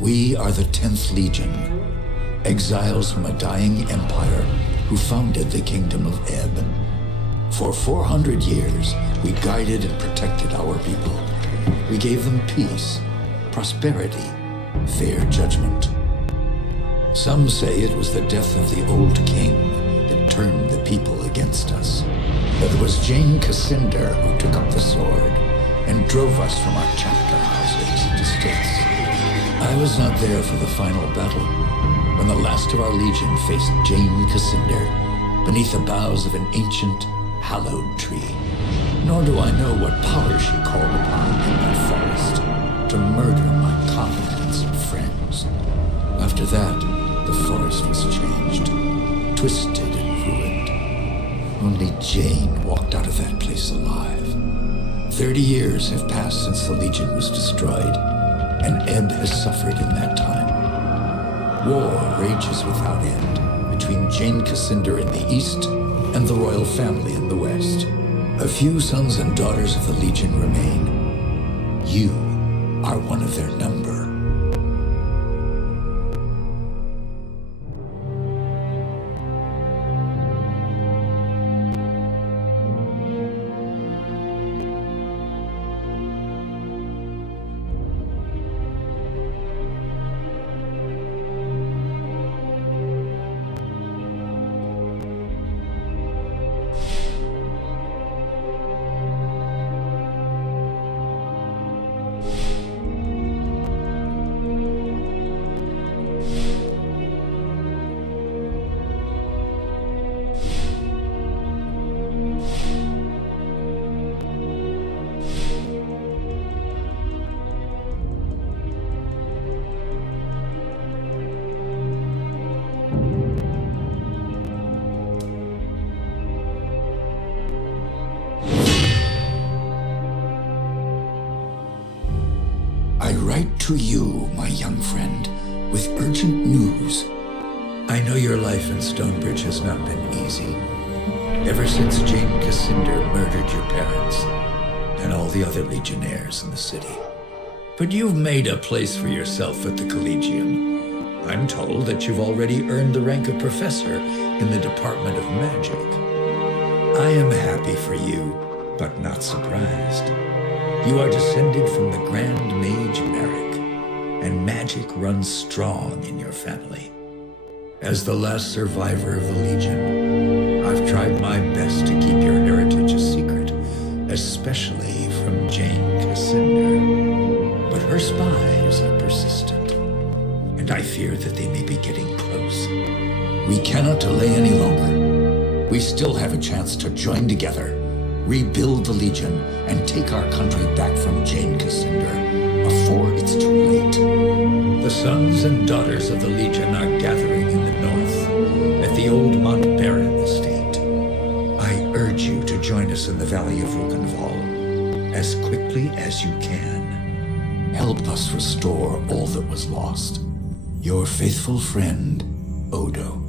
We are the 10th Legion, exiles from a dying empire who founded the Kingdom of Ebb. For 400 years, we guided and protected our people. We gave them peace, prosperity, fair judgment. Some say it was the death of the old king that turned the people against us. But it was Jane Cassinder who took up the sword and drove us from our chapter houses and estates. I was not there for the final battle, when the last of our legion faced Jane Cassinder beneath the boughs of an ancient, hallowed tree. Nor do I know what power she called upon in that forest to murder my comrades and friends. After that, the forest was changed, twisted and ruined. Only Jane walked out of that place alive. 30 years have passed since the Legion was destroyed, and Ebb has suffered in that time. War rages without end between Jane Cassinder in the east and the royal family in the west. A few sons and daughters of the Legion remain. You are one of their number. To you, my young friend, with urgent news. I know your life in Stonebridge has not been easy. Ever since Jane Cassinder murdered your parents and all the other Legionnaires in the city. But you've made a place for yourself at the Collegium. I'm told that you've already earned the rank of professor in the Department of Magic. I am happy for you, but not surprised. You are descended from the Grand Mage Merrick, and magic runs strong in your family. As the last survivor of the Legion, I've tried my best to keep your heritage a secret, especially from Jane Cassinder. But her spies are persistent, and I fear that they may be getting close. We cannot delay any longer. We still have a chance to join together, rebuild the Legion, and take our country back from Jane Cassinder before it's too late. The sons and daughters of the Legion are gathering in the north at the old Mount Baron estate. I urge you to join us in the Valley of Rokenval as quickly as you can. Help us restore all that was lost. Your faithful friend, Odo.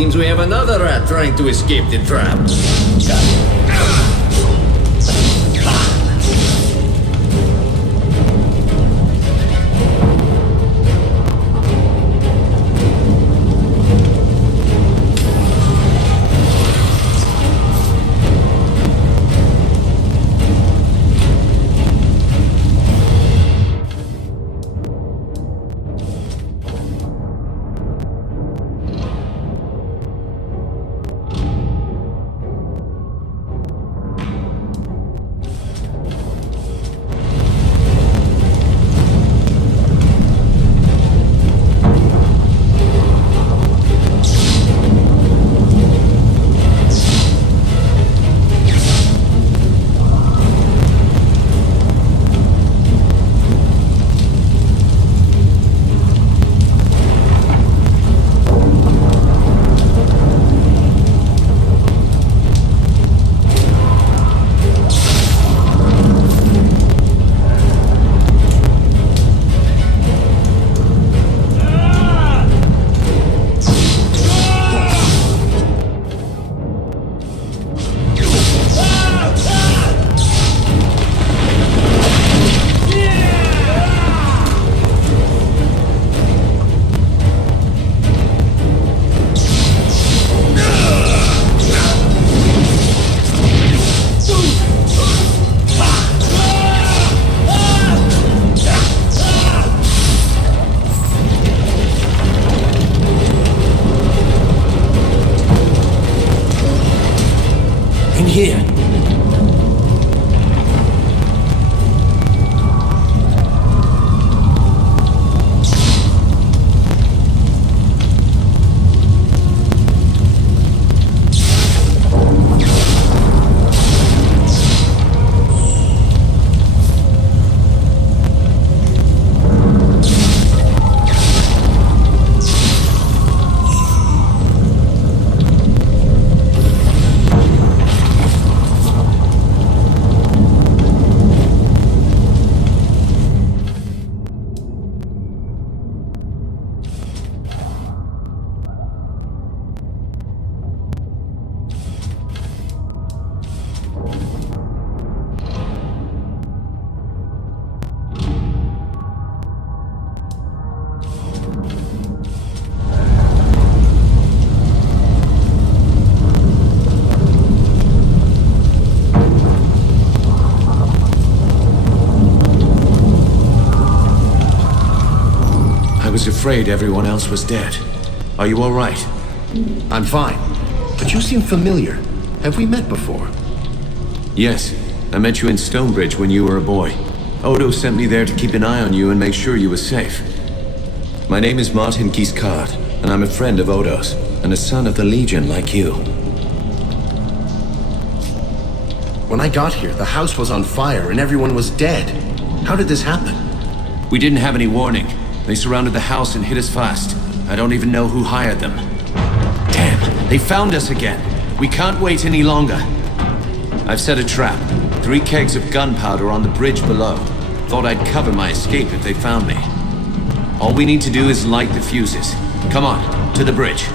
Seems we have another rat trying to escape the trap. Here. I was afraid everyone else was dead. Are you all right? I'm fine. But you seem familiar. Have we met before? Yes. I met you in Stonebridge when you were a boy. Odo sent me there to keep an eye on you and make sure you were safe. My name is Martin Giscard, and I'm a friend of Odo's, and a son of the Legion like you. When I got here, the house was on fire and everyone was dead. How did this happen? We didn't have any warning. They surrounded the house and hit us fast. I don't even know who hired them. Damn, they found us again. We can't wait any longer. I've set a trap. 3 kegs of gunpowder on the bridge below. Thought I'd cover my escape if they found me. All we need to do is light the fuses. Come on, to the bridge.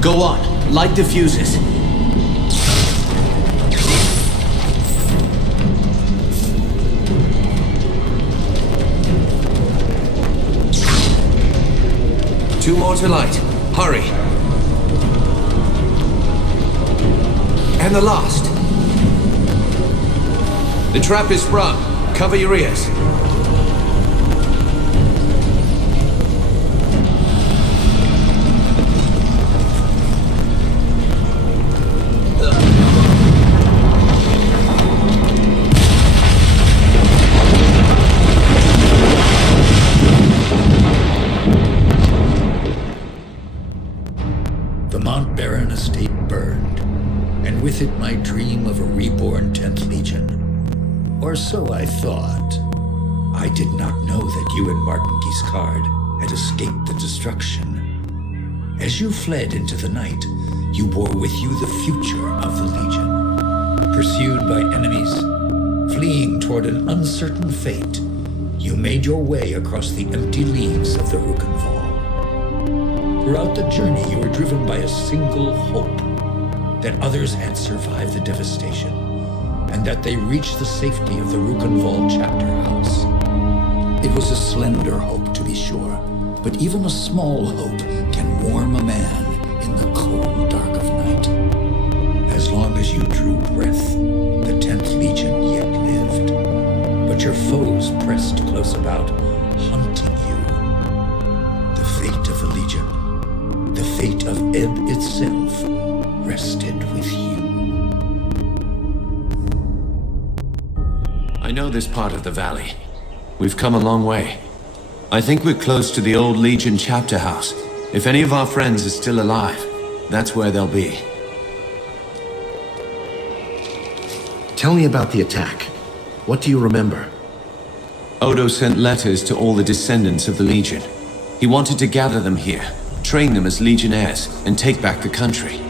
Go on, light the fuses. Two more to light. Hurry. And the last. The trap is sprung. Cover your ears. Or so I thought. I did not know that you and Martin Guiscard had escaped the destruction. As you fled into the night, you bore with you the future of the Legion. Pursued by enemies, fleeing toward an uncertain fate, you made your way across the empty leaves of the Rukenval. Throughout the journey, you were driven by a single hope, that others had survived the devastation, and that they reached the safety of the Rukenval chapter house. It was a slender hope, to be sure, but even a small hope can warm a man in the cold dark of night. As long as you drew breath, the 10th Legion yet lived, but your foes pressed close about, hunting you. The fate of the Legion, the fate of Ebb itself, rested with you. I know this part of the valley. We've come a long way. I think we're close to the old Legion chapter house. If any of our friends are still alive, that's where they'll be. Tell me about the attack. What do you remember? Odo sent letters to all the descendants of the Legion. He wanted to gather them here, train them as Legionnaires, and take back the country.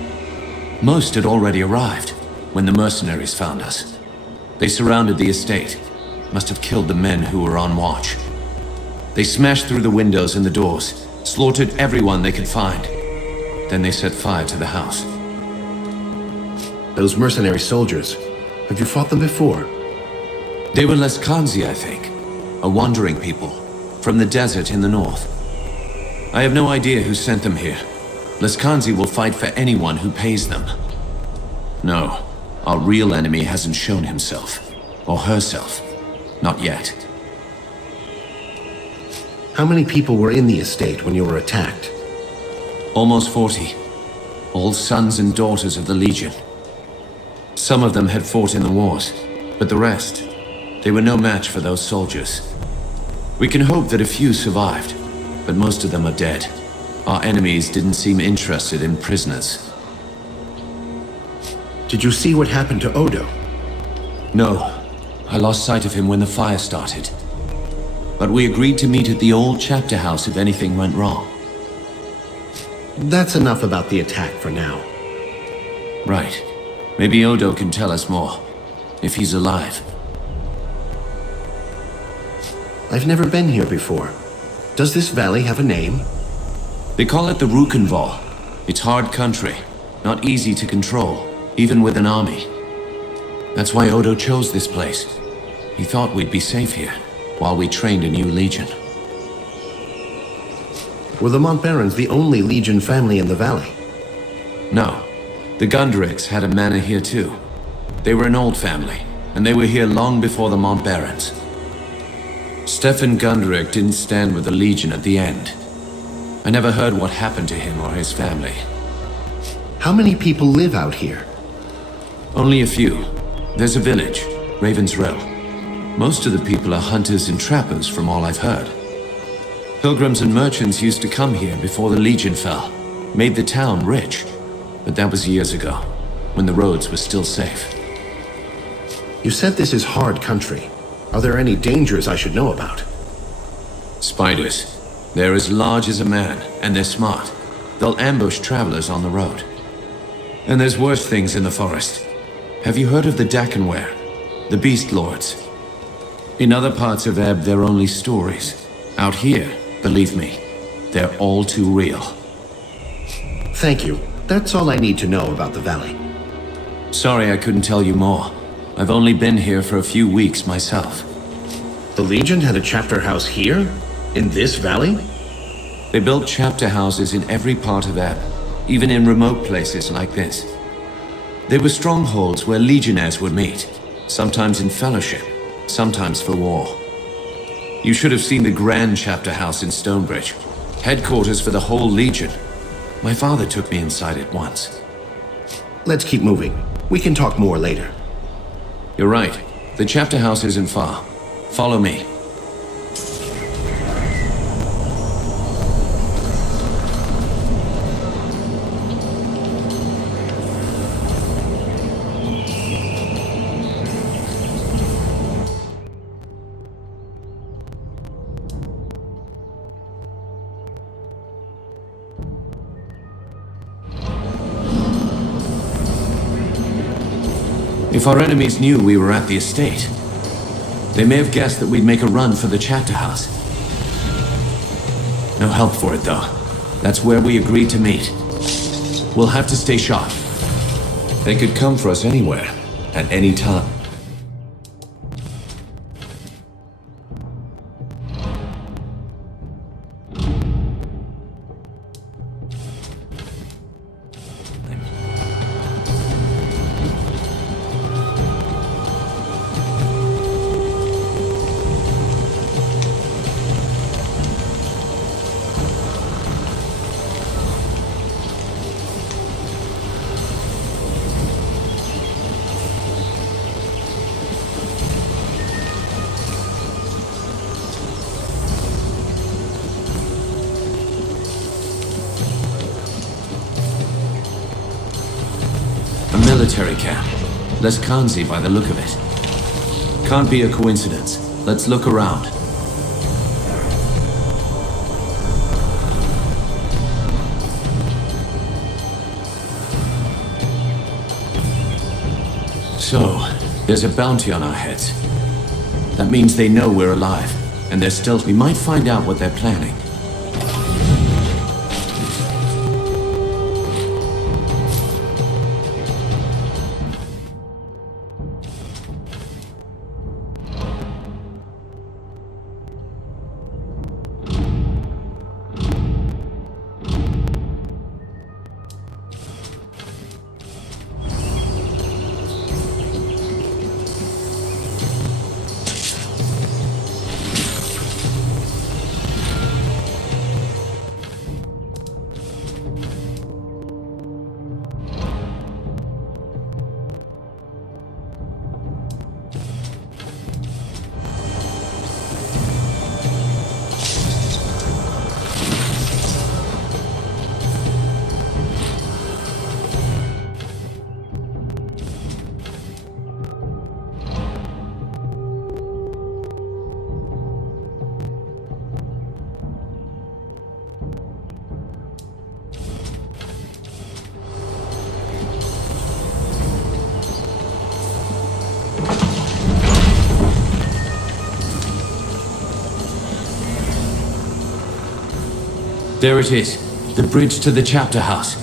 Most had already arrived when the mercenaries found us. They surrounded the estate, must have killed the men who were on watch. They smashed through the windows and the doors, slaughtered everyone they could find. Then they set fire to the house. Those mercenary soldiers, have you fought them before? They were Leskanzi, I think. A wandering people, from the desert in the north. I have no idea who sent them here. Leskanzi will fight for anyone who pays them. No, our real enemy hasn't shown himself, or herself. Not yet. How many people were in the estate when you were attacked? Almost 40. All sons and daughters of the Legion. Some of them had fought in the wars, but the rest, they were no match for those soldiers. We can hope that a few survived, but most of them are dead. Our enemies didn't seem interested in prisoners. Did you see what happened to Odo? No. I lost sight of him when the fire started. But we agreed to meet at the old chapter house if anything went wrong. That's enough about the attack for now. Right. Maybe Odo can tell us more, if he's alive. I've never been here before. Does this valley have a name? They call it the Rukenval. It's hard country, not easy to control, even with an army. That's why Odo chose this place. He thought we'd be safe here, while we trained a new Legion. Were the Montbarons the only Legion family in the valley? No. The Gundricks had a manor here too. They were an old family, and they were here long before the Montbarons. Stefan Gundrick didn't stand with the Legion at the end. I never heard what happened to him or his family. How many people live out here? Only a few. There's a village, Raven's Row. Most of the people are hunters and trappers from all I've heard. Pilgrims and merchants used to come here before the Legion fell, made the town rich. But that was years ago, when the roads were still safe. You said this is hard country. Are there any dangers I should know about? Spiders. They're as large as a man, and they're smart. They'll ambush travelers on the road. And there's worse things in the forest. Have you heard of the Dakenware? The Beast Lords? In other parts of Ebb, they're only stories. Out here, believe me, they're all too real. Thank you. That's all I need to know about the valley. Sorry I couldn't tell you more. I've only been here for a few weeks myself. The Legion had a chapter house here? In this valley? They built chapter houses in every part of Ebb, even in remote places like this. They were strongholds where Legionnaires would meet, sometimes in fellowship, sometimes for war. You should have seen the grand chapter house in Stonebridge, headquarters for the whole Legion. My father took me inside it once. Let's keep moving. We can talk more later. You're right. The chapter house isn't far. Follow me. If our enemies knew we were at the estate, they may have guessed that we'd make a run for the chapter house. No help for it, though. That's where we agreed to meet. We'll have to stay sharp. They could come for us anywhere, at any time. A military camp. Less Kanzi by the look of it. Can't be a coincidence. Let's look around. So, there's a bounty on our heads. That means they know we're alive, and they're still... We might find out what they're planning. There it is. The bridge to the chapter house.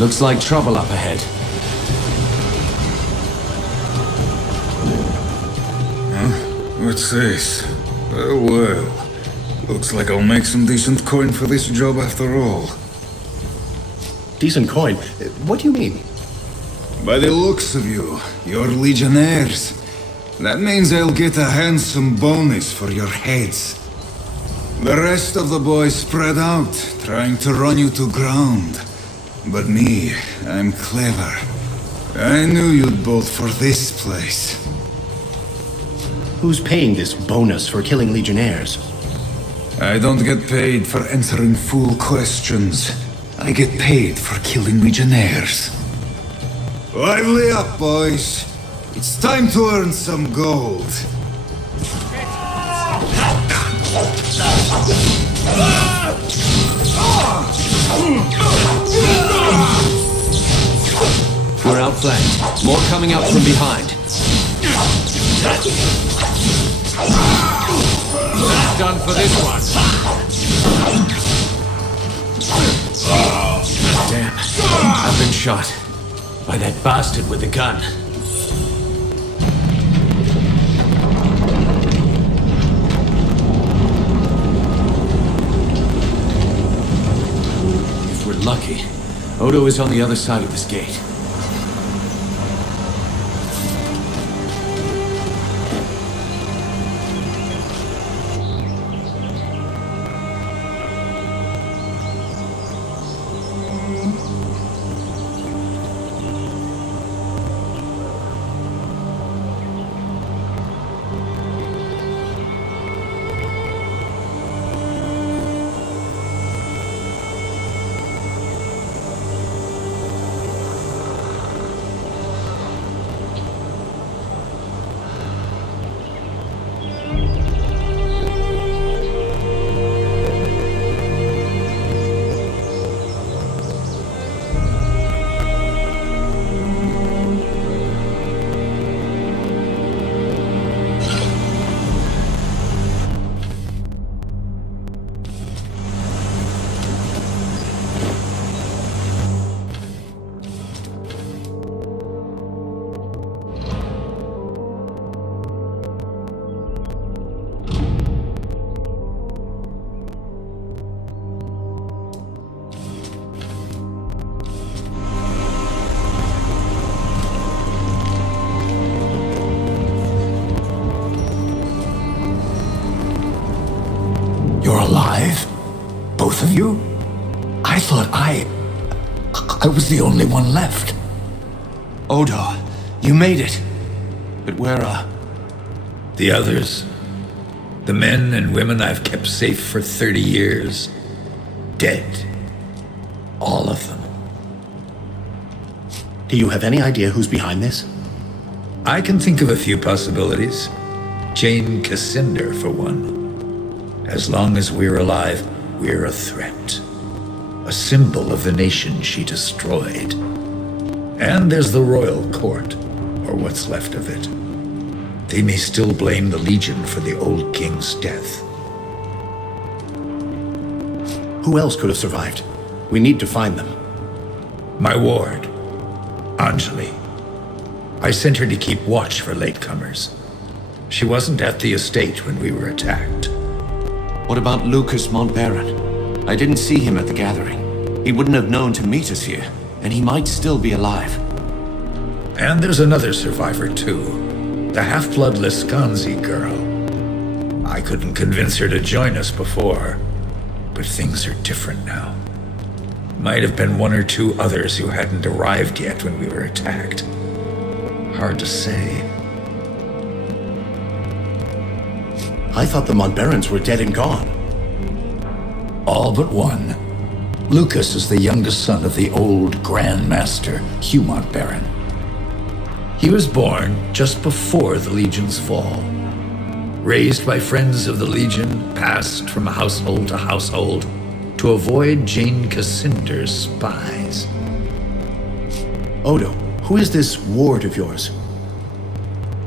Looks like trouble up ahead. What's this? Oh well. Looks like I'll make some decent coin for this job after all. Decent coin? What do you mean? By the looks of you, you're Legionnaires. That means I'll get a handsome bonus for your heads. The rest of the boys spread out, trying to run you to ground. But me, I'm clever. I knew you'd bolt for this place. Who's paying this bonus for killing Legionnaires? I don't get paid for answering fool questions. I get paid for killing Legionnaires. Lively up, boys. It's time to earn some gold. We're outflanked. More coming up from behind. That's done for this one. Damn. I've been shot. By that bastard with the gun. If we're lucky, Odo is on the other side of this gate. I thought I was the only one left. Odo, you made it. But where are... The others, the men and women I've kept safe for 30 years, dead. All of them. Do you have any idea who's behind this? I can think of a few possibilities. Jane Cassinder, for one. As long as we're alive, we're a threat. A symbol of the nation she destroyed. And there's the royal court, or what's left of it. They may still blame the Legion for the old king's death. Who else could have survived? We need to find them. My ward, Anjali. I sent her to keep watch for latecomers. She wasn't at the estate when we were attacked. What about Lucas Montbaron? I didn't see him at the gathering. He wouldn't have known to meet us here, and he might still be alive. And there's another survivor, too. The half-blood Liskanzi girl. I couldn't convince her to join us before, but things are different now. Might have been one or two others who hadn't arrived yet when we were attacked. Hard to say. I thought the Montbarons were dead and gone. All but one. Lucas is the youngest son of the old Grand Master, Hugh Montbaron. He was born just before the Legion's fall. Raised by friends of the Legion, passed from household to household to avoid Jane Cassinder's spies. Odo, who is this ward of yours?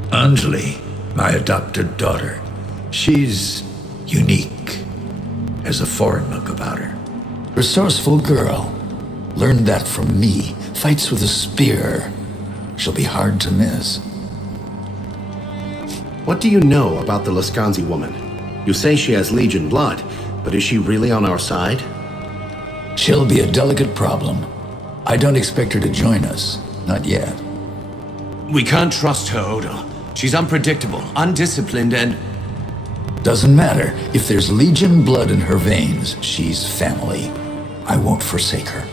Anjali, my adopted daughter. She's unique. Has a foreign look about her. Resourceful girl. Learned that from me. Fights with a spear. She'll be hard to miss. What do you know about the Liskanzi woman? You say she has Legion blood, but is she really on our side? She'll be a delicate problem. I don't expect her to join us. Not yet. We can't trust her, Odo. She's unpredictable, undisciplined, and... Doesn't matter. If there's Legion blood in her veins, she's family. I won't forsake her.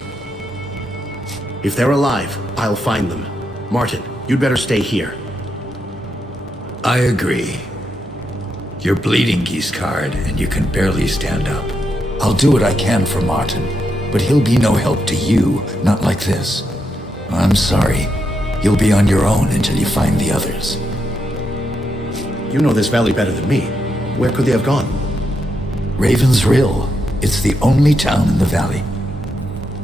If they're alive, I'll find them. Martin, you'd better stay here. I agree. You're bleeding, Giscard, and you can barely stand up. I'll do what I can for Martin, but he'll be no help to you, not like this. I'm sorry. You'll be on your own until you find the others. You know this valley better than me. Where could they have gone? Raven's Rill. It's the only town in the valley.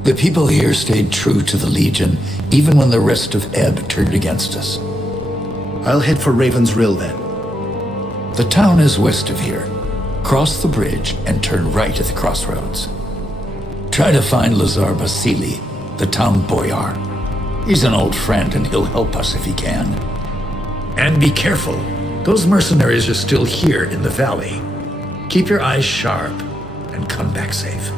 The people here stayed true to the Legion, even when the rest of Ebb turned against us. I'll head for Raven's Rill then. The town is west of here. Cross the bridge and turn right at the crossroads. Try to find Lazar Basili, the town boyar. He's an old friend and he'll help us if he can. And be careful. Those mercenaries are still here in the valley. Keep your eyes sharp and come back safe.